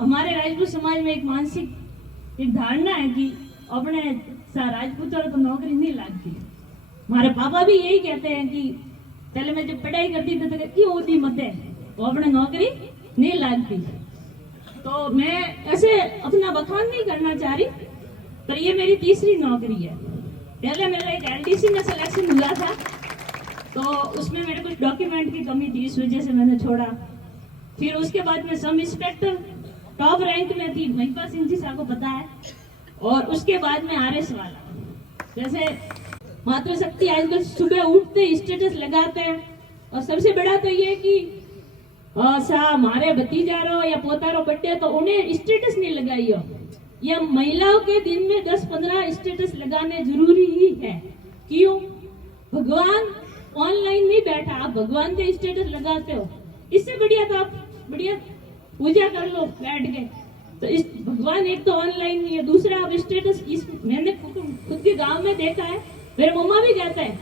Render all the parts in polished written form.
हमारे राजपूत समाज में एक मानसिक एक धारणा है कि अपने राजपूतों को नौकरी नहीं लगती। हमारे पापा भी यही कहते हैं कि पहले मैं जब पढ़ाई करती थी तो क्यों होती मत है वो अपने नौकरी नहीं लगती। तो मैं ऐसे अपना बखान नहीं करना चाह रही, पर ये मेरी तीसरी नौकरी है। पहले मेरा एक एलडीसी में सिलेक्शन हुआ था, तो उसमें मेरे कुछ डॉक्यूमेंट की कमी थी, इस वजह से मैंने छोड़ा। फिर उसके बाद में सब इंस्पेक्टर टॉप रैंक में थी, महिपा सिंह जी साहब को पता है। और उसके बाद में आरएस वाला, जैसे मातृशक्ति आजकल सुबह उठते स्टेटस लगाते हैं, और सबसे बड़ा तो ये कि हमारे भतीजा रो या पोता रो बर्थडे तो उन्हें स्टेटस नहीं लगाई हो। या महिलाओं के दिन में 10-15 स्टेटस लगाने जरूरी ही है। क्यों? भगवान ऑनलाइन नहीं बैठा, आप भगवान के स्टेटस लगाते हो, इससे बढ़िया तो आप बढ़िया पूजा कर लो बैठ के। तो इस भगवान एक तो ऑनलाइन नहीं है, दूसरा आप स्टेटस इस मैंने खुद के गांव में देखा है, मेरे मम्मा भी कहते हैं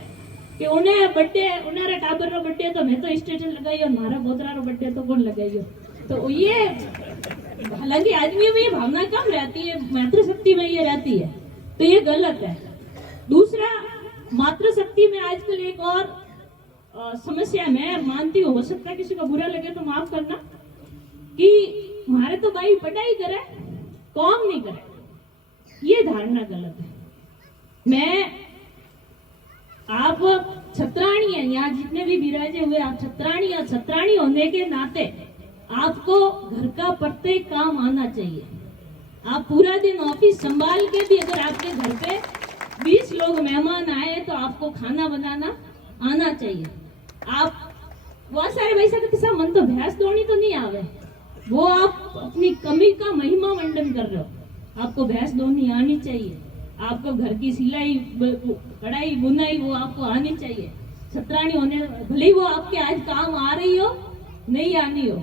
कि उन्हें बर्थडे उन्हारा टाबर रो बर्थडे तो मैं तो स्टेटस लगाई और हमारा पोतरा रो बर्थडे तो कौन लगाई हो। तो ये हालांकि आदमियों में ये भावना कम रहती है, मातृशक्ति में ये रहती है, तो ये गलत है। दूसरा, मातृशक्ति में आजकल एक और समस्या मैं मानती हूँ, हो सकता है किसी को बुरा लगे तो माफ करना, कि हमारे तो भाई पढ़ाई करे काम नहीं करे, ये धारणा गलत है। मैं आप छत्राणी हैं, यहाँ जितने भी विराजे हुए आप छत्राणी, और छत्राणी होने के नाते आपको घर का प्रत्येक काम आना चाहिए। आप पूरा दिन ऑफिस संभाल के भी अगर आपके घर पे 20 लोग मेहमान आए तो आपको खाना बनाना आना चाहिए। आप बहुत सारे वैसा किसा मन तो भैंस दौड़ी तो नहीं आवे, वो आप अपनी कमी का महिमा मंडन कर रहे हो। आपको भैंस दौड़नी आनी चाहिए, आपको घर की सिलाई कढ़ाई बुनाई वो आपको आनी चाहिए। छत्राणी होने भले वो आपके आज काम आ रही हो नहीं आनी हो,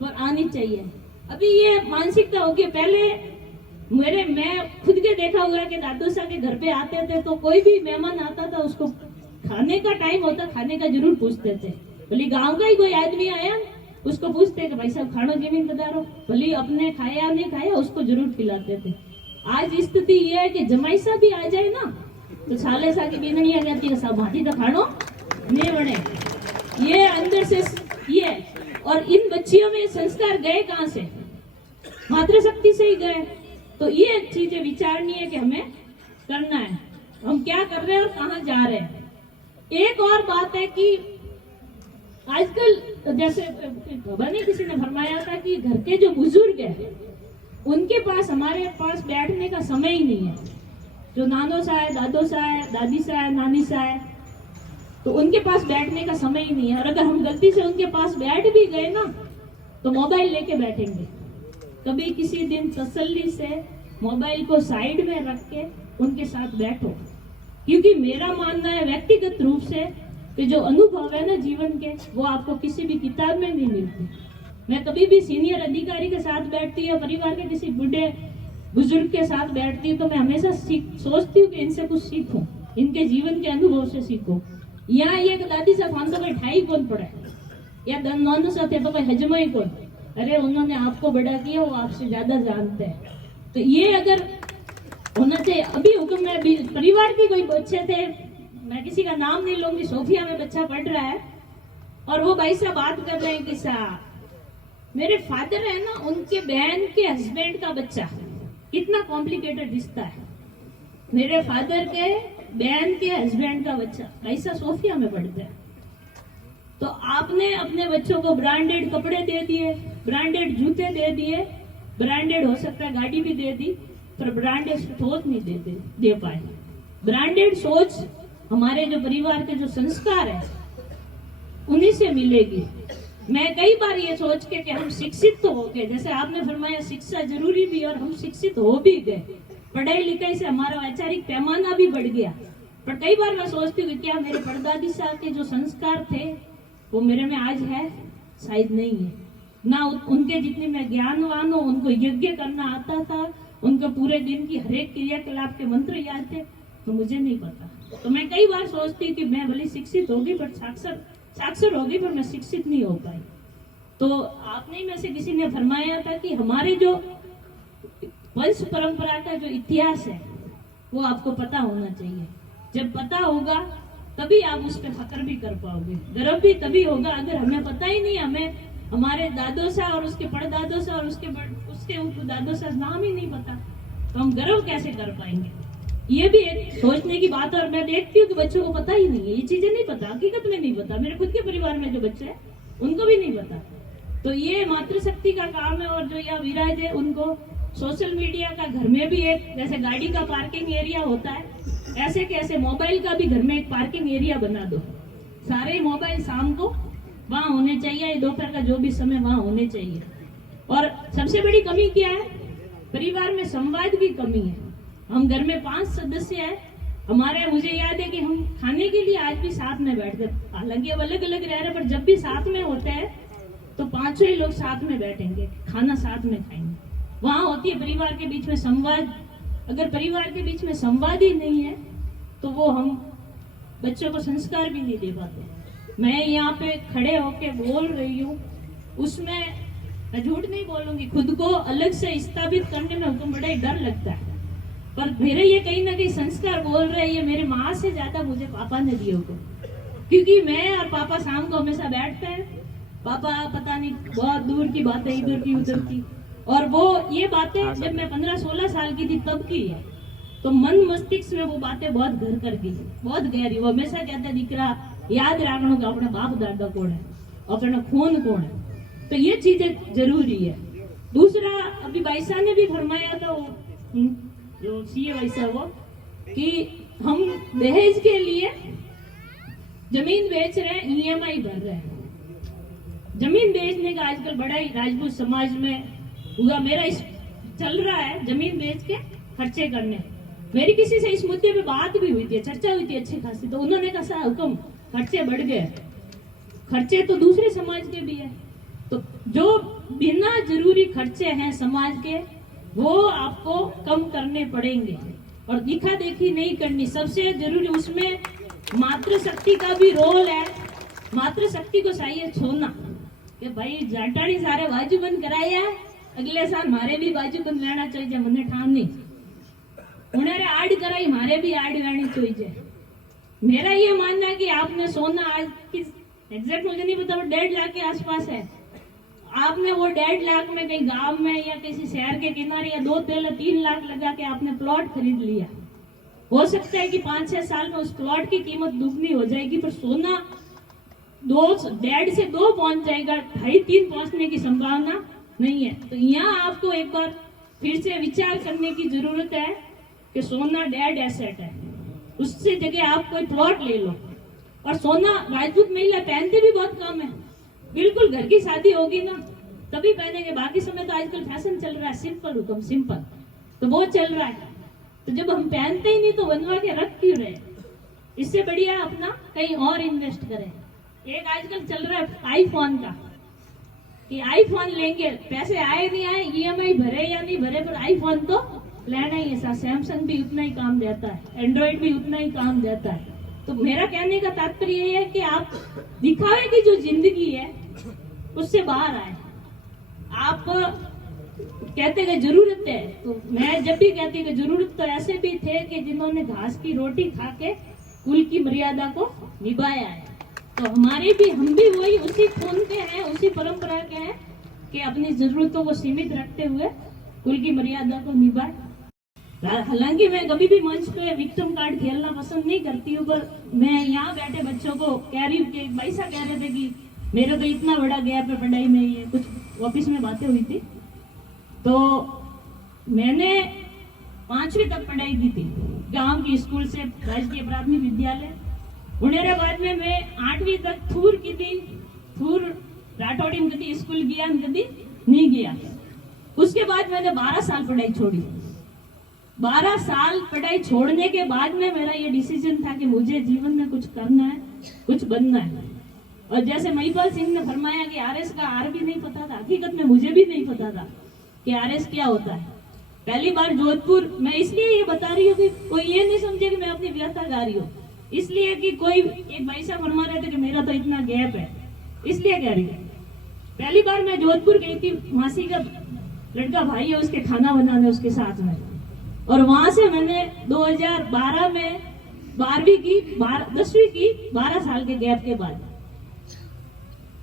पर आनी चाहिए। अभी ये मानसिकता होगी, पहले मैं खुद के देखा हुआ कि दादू साहब के घर पे आते थे तो कोई भी मेहमान आता था उसको खाने का टाइम होता, खाने का जरूर पूछते थे। भले गांव का ही कोई आदमी आया उसको पूछते कि भाई साहब खाना जमीन पधारो, भले अपने खाया नहीं खाया उसको जरूर खिलाते थे। आज स्थिति ये है कि जमाई साहब भी आ जाए ना तो साले सा की बेगनी आ जाती है, सब हाथी तो खानो नहीं बने। ये अंदर से ये, और इन बच्चियों में संस्कार गए कहां से? मातृशक्ति से ही गए। तो ये चीजें विचारनी है कि हमें करना है, हम क्या कर रहे हैं और कहां जा रहे हैं। एक और बात है कि आजकल जैसे खबर नहीं किसी ने फरमाया था कि घर के जो बुजुर्ग है उनके पास हमारे पास बैठने का समय ही नहीं है। जो नानो सा है, दादो सा है, दादी सा है, नानी सा है, तो उनके पास बैठने का समय ही नहीं है। और अगर हम गलती से उनके पास बैठ भी गए ना तो मोबाइल लेके बैठेंगे। कभी किसी दिन तसल्ली से मोबाइल को साइड में रख के उनके साथ बैठो, क्योंकि मेरा मानना है व्यक्तिगत रूप से कि जो अनुभव है ना जीवन के, वो आपको किसी भी किताब में नहीं मिलते। मैं कभी भी सीनियर अधिकारी के साथ बैठती या परिवार के किसी बूढ़े बुजुर्ग के साथ बैठती तो मैं हमेशा सोचती हूँ कि इनसे कुछ सीखूं, इनके जीवन के अनुभव से सीखूं। यहाँ ये दादी साहब हम तो कोई ठाई कौन पड़े या नौनो साथ तो कोई हजमा ही कौन, अरे उन्होंने आपको बड़ा किया, वो आपसे ज्यादा जानते हैं। तो ये अगर होना चाहिए। अभी हुक्म में परिवार की कोई बच्चे थे, मैं किसी का नाम नहीं लूंगी, सोफिया में बच्चा पढ़ रहा है और वो भाई साहब बात कर रहे हैं कि मेरे फादर है ना, उनके बहन के हस्बैंड का बच्चा, कितना कॉम्प्लिकेटेड रिश्ता है। मेरे फादर के बहन के हस्बैंड का बच्चा, भाई साहब सोफिया में पढ़ते हैं। तो आपने अपने बच्चों को ब्रांडेड कपड़े दे दिए, ब्रांडेड जूते दे दिए, ब्रांडेड हो सकता है गाड़ी भी दे दी, पर ब्रांडेड सोच नहीं दे पाए। ब्रांडेड सोच हमारे जो परिवार के जो संस्कार है उन्हीं से मिलेगी। मैं कई बार ये सोच के कि हम शिक्षित तो हो गए, जैसे आपने फरमाया शिक्षा जरूरी भी, और हम शिक्षित हो भी गए, पढ़ाई लिखाई से हमारा वैचारिक पैमाना भी बढ़ गया। पर कई बार मैं सोचती हूँ क्या मेरे परदादी साहब के जो संस्कार थे वो मेरे में आज है? शायद नहीं है। ना उनके जितनी मैं ज्ञानवान हूँ, उनको यज्ञ करना आता था, उनको पूरे दिन की हरेक क्रियाकलाप के मंत्र याद थे, तो मुझे नहीं पता। तो मैं कई बार सोचती कि मैं भले शिक्षित होगी पर साक्षर होगी, पर मैं शिक्षित नहीं हो पाई। तो आपने में से किसी ने फरमाया था कि हमारे जो वंश परंपरा का जो इतिहास है वो आपको पता होना चाहिए। जब पता होगा तभी आप उस पर फख्र भी कर पाओगे, गर्व भी तभी होगा। अगर हमें पता ही नहीं, हमें हमारे दादों से और उसके परदादों से और उसके दादों से नाम ही नहीं पता, तो हम गर्व कैसे कर पाएंगे? ये भी एक सोचने की बात है। और मैं देखती हूँ कि बच्चों को पता ही नहीं है, ये चीजें नहीं पता, हकीकत में नहीं पता। मेरे खुद के परिवार में जो बच्चे हैं उनको भी नहीं पता। तो ये मातृशक्ति का काम है। और जो यहाँ विराज है उनको सोशल मीडिया का घर में भी एक, जैसे गाड़ी का पार्किंग एरिया होता है, ऐसे कैसे मोबाइल का भी घर में एक पार्किंग एरिया बना दो। सारे मोबाइल शाम को वहां होने चाहिए, दोपहर का जो भी समय वहां होने चाहिए। और सबसे बड़ी कमी क्या है? परिवार में संवाद की कमी है। हम घर में 5 सदस्य हैं हमारे, मुझे याद है कि हम खाने के लिए आज भी साथ में बैठते, हालांकि अब अलग अलग रह रहे, पर जब भी साथ में होते हैं तो 5 ही लोग साथ में बैठेंगे, खाना साथ में खाएंगे। वहां होती है परिवार के बीच में संवाद। अगर परिवार के बीच में संवाद ही नहीं है तो वो हम बच्चों को संस्कार भी नहीं दे पाते। मैं यहाँ पे खड़े होके बोल रही हूँ, उसमें मैं झूठ नहीं बोलूंगी, खुद को अलग से स्थापित करने में हमको बड़ा ही डर लगता है। पर मेरे ये कहीं ना कहीं संस्कार बोल रहे हैं, ये मेरे माँ से ज्यादा मुझे पापा ने दिए को, क्योंकि मैं और पापा शाम को हमेशा बैठते हैं। पापा पता नहीं बहुत दूर की बातें, इधर की उधर की, और वो ये बातें जब मैं 15-16 साल की थी तब की है। तो मन मस्तिष्क में वो बातें बहुत घर कर गई, बहुत गहरी। वो हमेशा कहते दीकरा याद रखना कि अपना बाप दादा कौन है, अपना खून कौन है। तो ये चीजें जरूरी है। दूसरा, अभी भाई साहब ने भी फरमाया था, वो जो सीए भाई साहब, वो कि हम दहेज के लिए जमीन बेच रहे हैं, ईएमआई भर रहे हैं। जमीन बेचने का आजकल बड़ा ही राजपूत समाज में हुआ, मेरा इस चल रहा है जमीन बेच के खर्चे करने। मेरी किसी से इस मुद्दे पे बात भी हुई थी, चर्चा हुई थी अच्छी खासी, तो उन्होंने कहा हुक्म खर्चे बढ़ गए। खर्चे तो दूसरे समाज के भी है, तो जो बिना जरूरी खर्चे हैं समाज के वो आपको कम करने पड़ेंगे। और दिखा देखी नहीं करनी, सबसे जरूरी उसमें मातृशक्ति का भी रोल है। मातृशक्ति को चाहिए छोड़ना कि भाई जाटानी सारे बाजूबंद कराया, अगले साल मारे भी बाजूबंद लेना चाहिए, मने ठान नहीं उन्हें आड़ कराई, मारे भी आड़ लेनी चाहिए। मेरा ये मानना है कि आपने सोना आज किस एग्जैक्ट मुझे नहीं पता, वो 1.5 लाख के आसपास है। आपने वो 1.5 लाख में कहीं गांव में या किसी शहर के किनारे या 2-3 लाख लगा के आपने प्लॉट खरीद लिया। हो सकता है कि 5-6 साल में उस प्लॉट की कीमत दुगनी हो जाएगी, पर सोना 1.5 से 2 पहुंच जाएगा, 2.5-3 पहुंचने की संभावना नहीं है। तो यहाँ आपको एक बार फिर से विचार करने की जरूरत है कि सोना डेड एसेट है, उससे जगह आप कोई प्लॉट ले लो। और सोना राजपूत महिला पहनते भी बहुत कम है, बिल्कुल घर की शादी होगी ना तभी पहनेंगे, बाकी समय तो आजकल फैशन चल रहा है सिंपल हुक्म सिंपल, तो वो चल रहा है। तो जब हम पहनते ही नहीं तो बनवा के रख क्यों रहे? इससे बढ़िया अपना कहीं और इन्वेस्ट करें। एक आजकल चल रहा है आईफोन का, कि आईफोन लेंगे, पैसे आए नहीं आए, ईएमआई भरे या नहीं भरे, पर आईफोन तो लेना ही है। सैमसंग भी उतना ही काम देता है, एंड्रॉइड भी उतना ही काम देता है। तो मेरा कहने का तात्पर्य ये है कि आप दिखावे की जो जिंदगी है उससे बाहर आए। आप कहते कि जरूरत है, तो मैं जब भी कहती कि जरूरत, तो ऐसे भी थे कि जिन्होंने घास की रोटी खा के कुल की मर्यादा को निभाया है। तो हमारे भी, हम भी वही उसी खून के हैं, उसी परंपरा के हैं कि अपनी जरूरतों को सीमित रखते हुए कुल की मर्यादा को निभाए। हालांकि मैं कभी भी मंच पे विक्टिम कार्ड खेलना पसंद नहीं करती हूँ, पर मैं यहाँ बैठे बच्चों को कह रही हूँ कि भाई साहब कह रहे थे कि मेरा तो इतना बड़ा गैप है पढ़ाई में, ये कुछ ऑफिस में बातें हुई थी, तो मैंने 5वीं तक पढ़ाई की थी गांव की स्कूल से, राजकीय प्राथमिक विद्यालय। उन्हें बाद में मैं 8वीं तक थूर की थी, थूर राठौड़ी में कभी स्कूल गया कभी नहीं गया। उसके बाद मैंने 12 साल पढ़ाई छोड़ी। 12 साल पढ़ाई छोड़ने के बाद में मेरा ये डिसीजन था कि मुझे जीवन में कुछ करना है, कुछ बनना है। और जैसे महिपाल सिंह ने फरमाया कि आरएस का आर भी नहीं पता था, हकीकत में मुझे भी नहीं पता था कि आरएस क्या होता है। पहली बार जोधपुर, मैं इसलिए ये बता रही हूँ कि कोई ये नहीं समझे कि मैं अपनी व्यथा गा रही हूँ, इसलिए कि कोई एक भाई साहब फरमा रहे थे कि मेरा तो इतना गैप है, इसलिए कह रही है। पहली बार मैं जोधपुर गई थी, मासी का लड़का भाई है, उसके खाना बनाने उसके साथ में, और वहां से मैंने 2012 में 12वीं की 10वीं की 12 साल के गैप के बाद।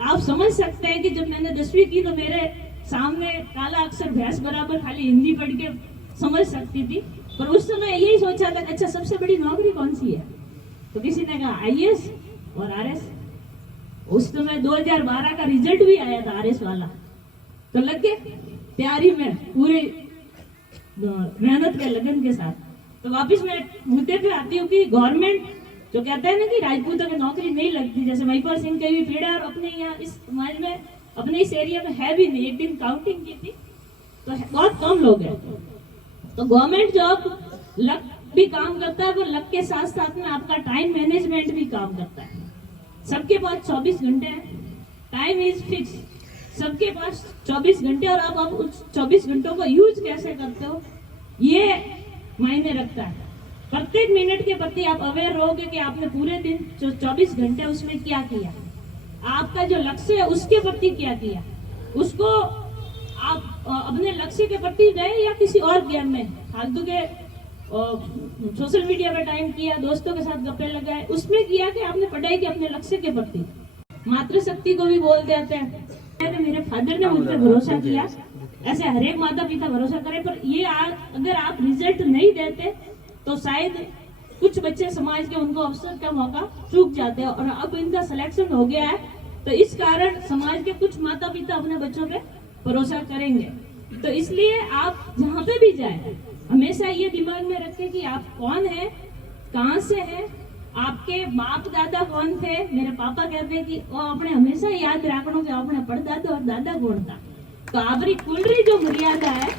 आप समझ सकते हैं कि जब मैंने 10वीं की तो मेरे सामने काला अक्षर भैंस बराबर खाली हिंदी पढ़ के समझ सकती थी, पर उस समय यही सोचा था कि अच्छा सबसे बड़ी नौकरी कौन सी है, तो किसी ने कहा आईएएस और आरएस। उस समय 2012 का रिजल्ट भी आया था आरएस वाला, तो लग गए तैयारी में पूरे मेहनत के लगन के साथ। तो वापस मैं मुद्दे पे आती हूँ कि गवर्नमेंट जो कहते हैं ना कि राजपूतों की नौकरी नहीं लगती, जैसे महिपाल सिंह के भी पीड़ा और अपने यहाँ इस समाज में अपने इस एरिया में है भी नहीं। एक दिन काउंटिंग की थी तो बहुत कम लोग हैं। तो गवर्नमेंट जॉब लक भी काम करता है, पर लक के साथ साथ में आपका टाइम मैनेजमेंट भी काम करता है। सबके पास 24 घंटे हैं, टाइम इज फिक्स, सबके पास 24 घंटे, और आप उस 24 घंटों को यूज कैसे करते हो ये मायने रखता है। प्रत्येक मिनट के प्रति आप अवेयर रहोगे कि आपने पूरे दिन जो 24 घंटे उसमें क्या किया, आपका जो लक्ष्य है उसके प्रति क्या किया, उसको आप अपने लक्ष्य के प्रति गए या किसी और गेम में फालतू के सोशल मीडिया पे टाइम किया, दोस्तों के साथ गप्पे लगाए, उसमें किया कि आपने पढ़ाई की अपने लक्ष्य के प्रति। मातृशक्ति को भी बोल देते हैं। मेरे फादर ने मुझ पर भरोसा किया, ऐसे हरेक माता पिता भरोसा करे, पर ये अगर आप रिजल्ट नहीं देते तो शायद कुछ बच्चे समाज के उनको अवसर का मौका चूक जाते हैं, और अब इनका सिलेक्शन हो गया है तो इस कारण समाज के कुछ माता पिता अपने बच्चों पे भरोसा करेंगे। तो इसलिए आप जहाँ पे भी जाए हमेशा ये दिमाग में रखें कि आप कौन है, कहाँ से है, आपके बाप दादा कौन थे। मेरे पापा कहते हैं कि वो अपने हमेशा याद रखना कि अपने परदादा और दादा कौन था। तो आपकी कुलरी जो मर्यादा है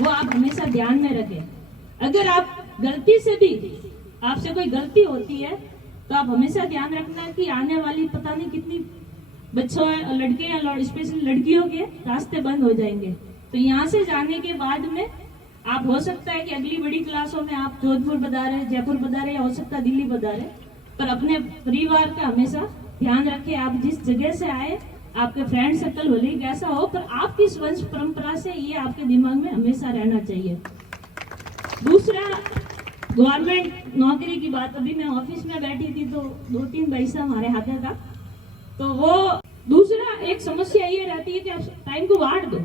वो आप हमेशा ध्यान में रखें। अगर आप गलती से भी आपसे कोई गलती होती है तो आप हमेशा ध्यान रखना कि आने वाली पता नहीं कितनी बच्चों लड़के या स्पेशली लड़कियों के रास्ते बंद हो जाएंगे। तो यहाँ से जाने के बाद में आप हो सकता है कि अगली बड़ी क्लासों में आप जोधपुर पधारे, जयपुर पधारे, या हो सकता है दिल्ली पधारे, पर अपने परिवार का हमेशा ध्यान रखें। आप जिस जगह से आए, आपके फ्रेंड सर्कल भले ही कैसा हो, पर आपकी वंश परंपरा से ये आपके दिमाग में हमेशा रहना चाहिए। दूसरा, गवर्नमेंट नौकरी की बात, अभी मैं ऑफिस में बैठी थी तो 2-3 पैसा हमारे हाथ का, तो वो दूसरा एक समस्या ये रहती है कि आप टाइम को बांट दो।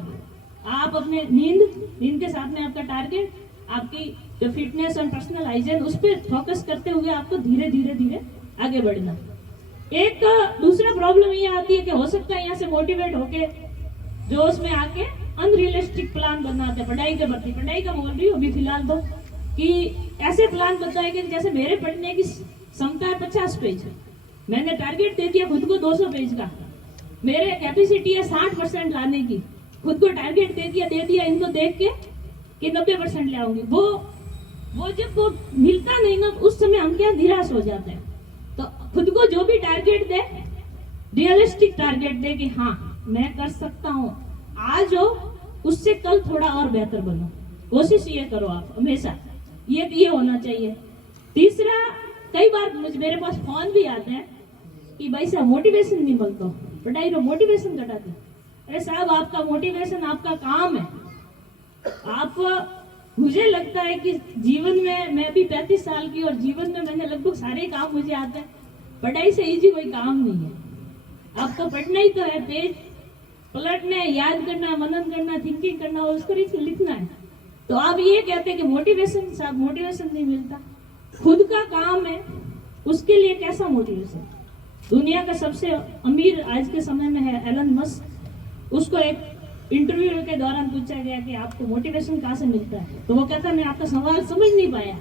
आप अपने नींद के साथ में आपका टारगेट, आपकी जो फिटनेस और पर्सनल हाइजीन, उस पर फोकस करते हुए आपको धीरे धीरे धीरे आगे बढ़ना। एक दूसरा प्रॉब्लम ये आती है कि हो सकता है यहाँ से मोटिवेट होके जो उसमें आके अनरियलिस्टिक प्लान बनाते हैं पढ़ाई के प्रति। पढ़ाई का बोल रही हूँ अभी फिलहाल तो, कि ऐसे प्लान बताए कि जैसे मेरे पढ़ने की क्षमता है 50 पेज, मैंने टारगेट दे दिया खुद को 200 पेज का, मेरे कैपेसिटी है 60% लाने की, खुद को टारगेट दे दिया इनको देख के कि 90% ले आऊंगी। वो जब वो मिलता नहीं ना, उस समय हम क्या निराश हो जाते हैं। तो खुद को जो भी टारगेट दे, रियलिस्टिक टारगेट दे कि हाँ मैं कर सकता हूँ, आज हो उससे कल थोड़ा और बेहतर बनो, कोशिश ये करो आप हमेशा, ये होना चाहिए। तीसरा, कई बार मेरे पास फोन भी आते हैं कि भाई साहब मोटिवेशन नहीं मिलता, पढ़ाई में मोटिवेशन घटाते। अरे साहब, आपका मोटिवेशन आपका काम है। आप, मुझे लगता है कि जीवन में, मैं भी 35 साल की, और जीवन में मैंने लगभग सारे काम मुझे आते हैं। पढ़ाई से इजी कोई काम नहीं है। आपको पढ़ना ही तो है, पेज पलटना है, याद करना, मनन करना, थिंकिंग करना, और उसको लिखना है। तो आप ये कहते हैं कि मोटिवेशन, साहब मोटिवेशन नहीं मिलता। खुद का काम है, उसके लिए कैसा मोटिवेशन। दुनिया का सबसे अमीर आज के समय में है एलन मस्क, उसको एक इंटरव्यू के दौरान पूछा गया कि आपको मोटिवेशन कहाँ से मिलता है, तो वो कहता है मैं आपका सवाल समझ नहीं पाया।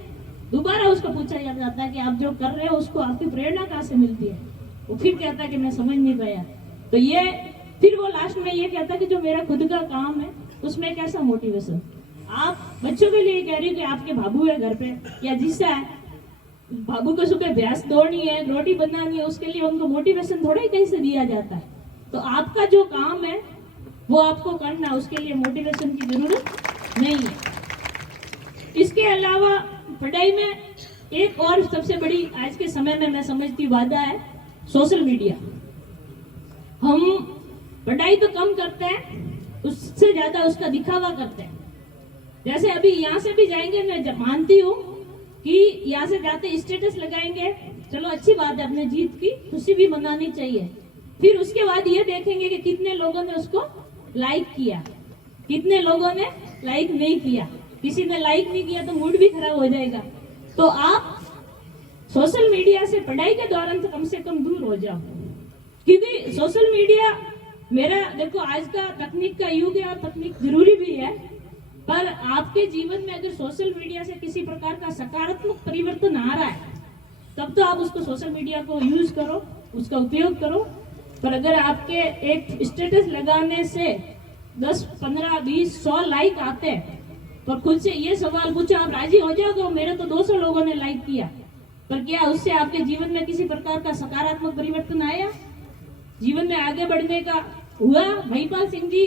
दोबारा उसको पूछा जाता है कि आप जो कर रहे हो उसको आपकी प्रेरणा कहाँ से मिलती है, वो फिर कहता है कि मैं समझ नहीं पाया। तो ये फिर वो लास्ट में ये कहता है कि जो मेरा खुद का काम है उसमें कैसा मोटिवेशन। आप बच्चों के लिए कह रही हो कि आपके बाबू है घर पे या जिससे है, बाबू को सुबह भैंस दौड़नी है, रोटी बनानी है, उसके लिए उनको मोटिवेशन थोड़ा ही कहीं से दिया जाता है। तो आपका जो काम है वो आपको करना, उसके लिए मोटिवेशन की जरूरत नहीं है। इसके अलावा पढ़ाई में एक और सबसे बड़ी आज के समय में मैं समझती बाधा है सोशल मीडिया। हम पढ़ाई तो कम करते हैं, उससे ज्यादा उसका दिखावा करते हैं। जैसे अभी यहाँ से भी जाएंगे, मैं मानती हूँ कि यहाँ से जाते स्टेटस लगाएंगे, चलो अच्छी बात है, अपने जीत की खुशी भी मनानी चाहिए। फिर उसके बाद ये देखेंगे कि कितने लोगों ने उसको लाइक किया, कितने लोगों ने लाइक नहीं किया। किसी ने लाइक नहीं किया तो मूड भी खराब हो जाएगा। तो आप सोशल मीडिया से पढ़ाई के दौरान तो कम से कम दूर हो जाओ, क्योंकि सोशल मीडिया मेरा देखो आज का तकनीक का युग है और तकनीक जरूरी भी है, पर आपके जीवन में अगर सोशल मीडिया से किसी प्रकार का सकारात्मक परिवर्तन आ रहा है तब तो आप उसको सोशल मीडिया को यूज करो, उसका उपयोग करो। पर अगर आपके एक स्टेटस लगाने से 10, 15, 20, 100 लाइक आते हैं तो खुद से ये सवाल पूछो, आप राजी हो जाओगे मेरे तो 200 लोगों ने लाइक किया, पर क्या उससे आपके जीवन में किसी प्रकार का सकारात्मक परिवर्तन आया, जीवन में आगे बढ़ने का हुआ? महिपाल सिंह जी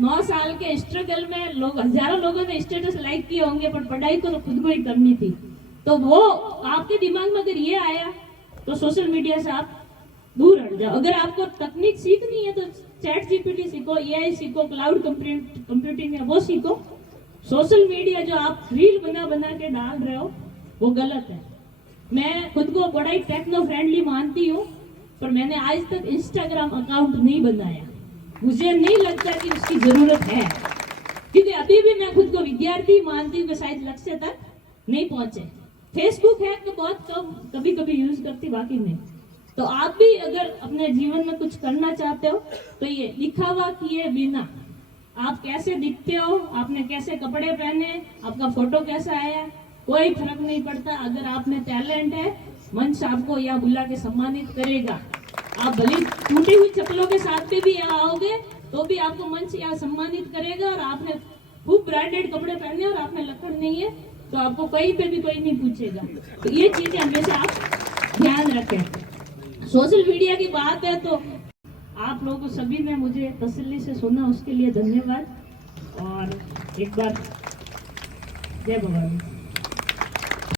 9 साल के स्ट्रगल में लोग, हजारों लोगों ने स्टेटस लाइक किए होंगे, पर पढ़ाई को तो खुद को ही करनी थी। तो वो आपके दिमाग में अगर ये आया तो सोशल मीडिया से आप दूर हट जाओ। अगर आपको तकनीक सीखनी है तो चैट जीपीटी सीखो, एआई सीखो, क्लाउड कंप्यूटिंग है वो सीखो। सोशल मीडिया जो आप रील बना बना के डाल रहे हो वो गलत है। मैं खुद को बड़ा ही टेक्नो फ्रेंडली मानती हूँ, पर मैंने आज तक इंस्टाग्राम अकाउंट नहीं बनाया। मुझे नहीं लगता कि उसकी जरूरत है, क्योंकि अभी भी मैं खुद को विद्यार्थी मानती हूँ कि शायद लक्ष्य तक नहीं पहुंचे। फेसबुक है तो बहुत कम कभी कभी यूज करती, बाकी नहीं। तो आप भी अगर अपने जीवन में कुछ करना चाहते हो तो ये दिखावा किए बिना, आप कैसे दिखते हो, आपने कैसे कपड़े पहने, आपका फोटो कैसा आया, कोई फर्क नहीं पड़ता। अगर आप में टैलेंट है, मंच आपको यहाँ बुला के सम्मानित करेगा। आप भले टूटी हुई चप्पलों के साथ भी यहाँ आओगे तो भी आपको मंच यहाँ सम्मानित करेगा। और आपने खूब ब्रांडेड कपड़े पहने और आप में लकड़ नहीं है तो आपको कहीं पे भी कोई नहीं पूछेगा। तो ये चीजें हमेशा आप ध्यान रखें। सोशल मीडिया की बात है तो आप लोगों सभी ने मुझे तसल्ली से सुना, उसके लिए धन्यवाद। और एक बार जय भवानी।